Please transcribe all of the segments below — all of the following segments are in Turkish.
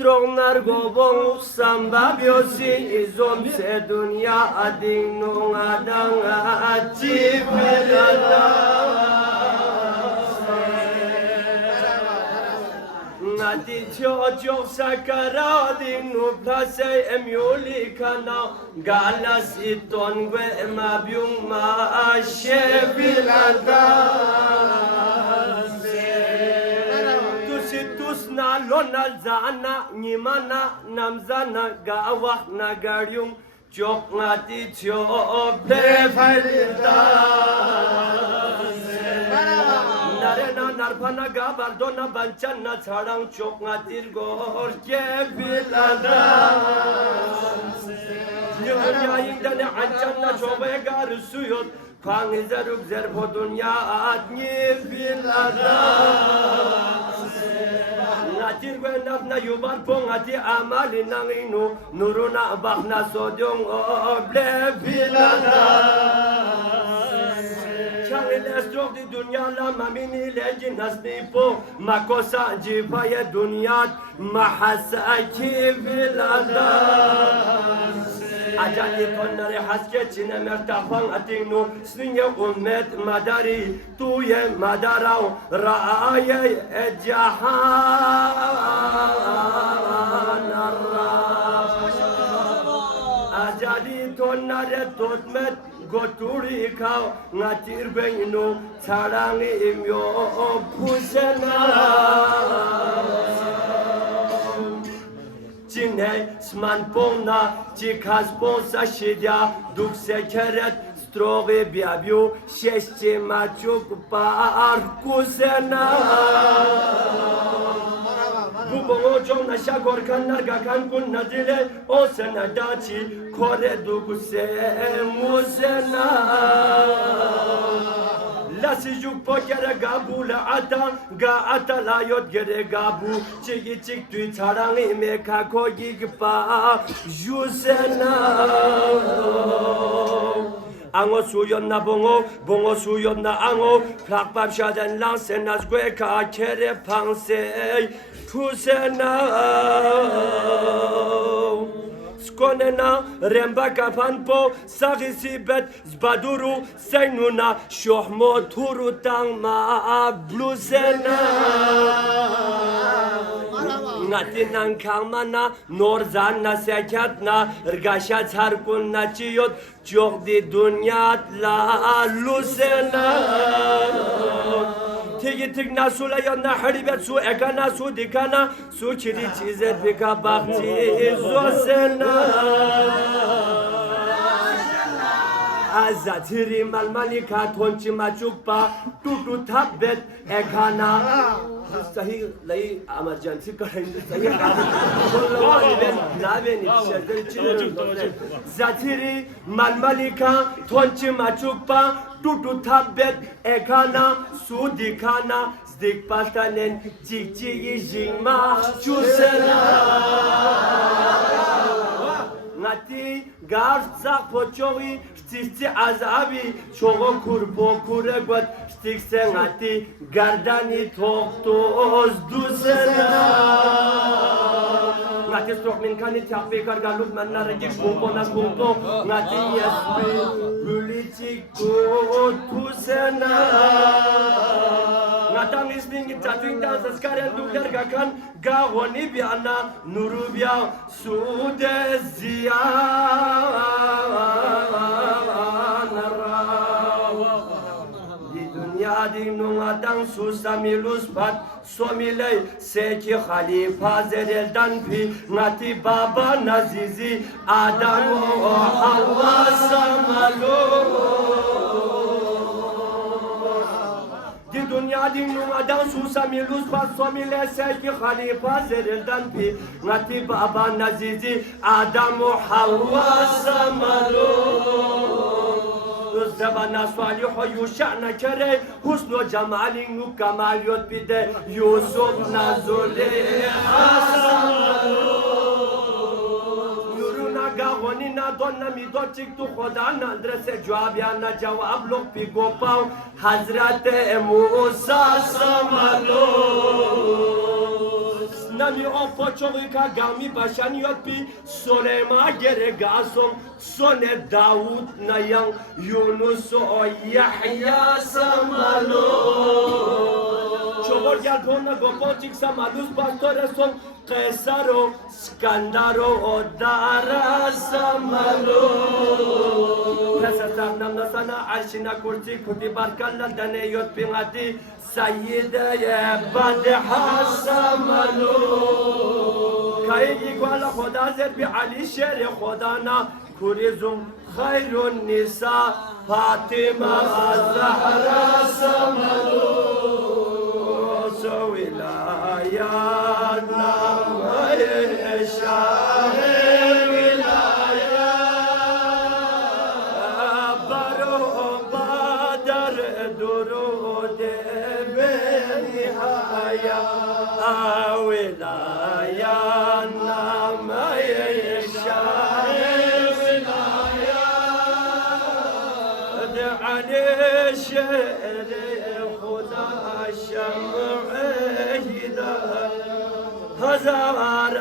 Strongnar gobong samba biosi izom se dunya ading nung adang achipelala ngati chojok sakara ding nu plasay emyuli kana galas iton gwe mabyung ma shepilala na lonal zana nimana namzana gawah nagaryung chok ngati chok defalita narena narpana gabardona banchana charang chok ngatir gor kevilada dünya indane anchana chobe gar suyot pangizaruk zerpo dunya adni vilada Natir gwenaf na yubar pong ati amali nang inu nuruna bak na sodyong oble vilana Changil estrok di dunya la mamini lejin hasni po makosa jifaya dunyat mahasa ki vilana Ajali tonare haske çine mertafan atinu Sninye ummet madari tuye madarao Ra'aye ecahan Ajali tonare totmet goturi kav Ngatir beynu çarangi imyo pusena Cine smanpona cikas ponsa shidya duk sekeret stroge biabyu şeşçi maçuk parkusena Bu bongo çong naşa gorkanlar gakan kun nadile o sena daçi kore duguse musena Lasijuk pokere gabu la ata ga ata la yot gere gabu çiki çik tüy çarangi meka kogi gpa jusena Ango suyon na bongo bongo suyon na ango plakpap şaden lang senaz gwe ka kere pansey tusena Skonena remba kapanpo sagisibet zbaduru senuna shohmo turu tangma blusena Ngatinan kamana norzana sekatna rgasha tsarkunna chiyot chokdi dunyat la lusena Tigi tig nasula yanna haribet su ekana su dikana su çiri çizet pika bakti zosena Azatiri malmalika tonchi machukpa tutu tabbet ekana Sahi layi emergency karayında sahi ben nabeni Zatiri malmalika tonchi machukpa tutu tabbet ekana su dikana zdik paltanen cikciki jingma chusena Ngati garsak pochogi stikse azabi çogo kurbo kuregot stikse ngati gardani toktoz dusena Ngati strok min kani tiakpe kargaluk manna regi kumpona kumto ngati yespi politik tusena Ngatang isling chatting dan saskaren dukar gakan gawoni biana nurubia sudezia Di dunya di nungadang susamilus pat somilay seki khalifa zereldan pi ngati baba nazizi adam o hawa samalo Di dunya di numadan susamilus pasomile seki khalifa zereldan pi ngati baba nazizi adamu hawa samalo Zebana salihu yuşana kere husnu cemalin nu kamal yot bide Yusuf nazule hasamalu Nuruna gavonina donna mi do çıktı khodan adrese cevabiyana cevap lok pi gopav Hazreti Musa samalu nami opochorika gami bashaniot Solema geregasum sone Daud nayang Yunus o Yahya samalo Chobor galpona gopochik samalus pastoreson Caesaro Skandaro o Dara samalo Nasasam namnasana ashina kurti kuti barkalla daneyot pingati Sayyida ya badha samalo Kaygi kwala khoda zer bi Ali sher khoda na kurizum khairun nisa Fatima az-Zahra samalo so wilayat namay shah wilayat baro badar durud benihaya wilayat namay shah wilayat ali sher khuda sham Hazara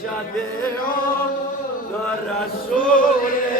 Shabi'un Rasul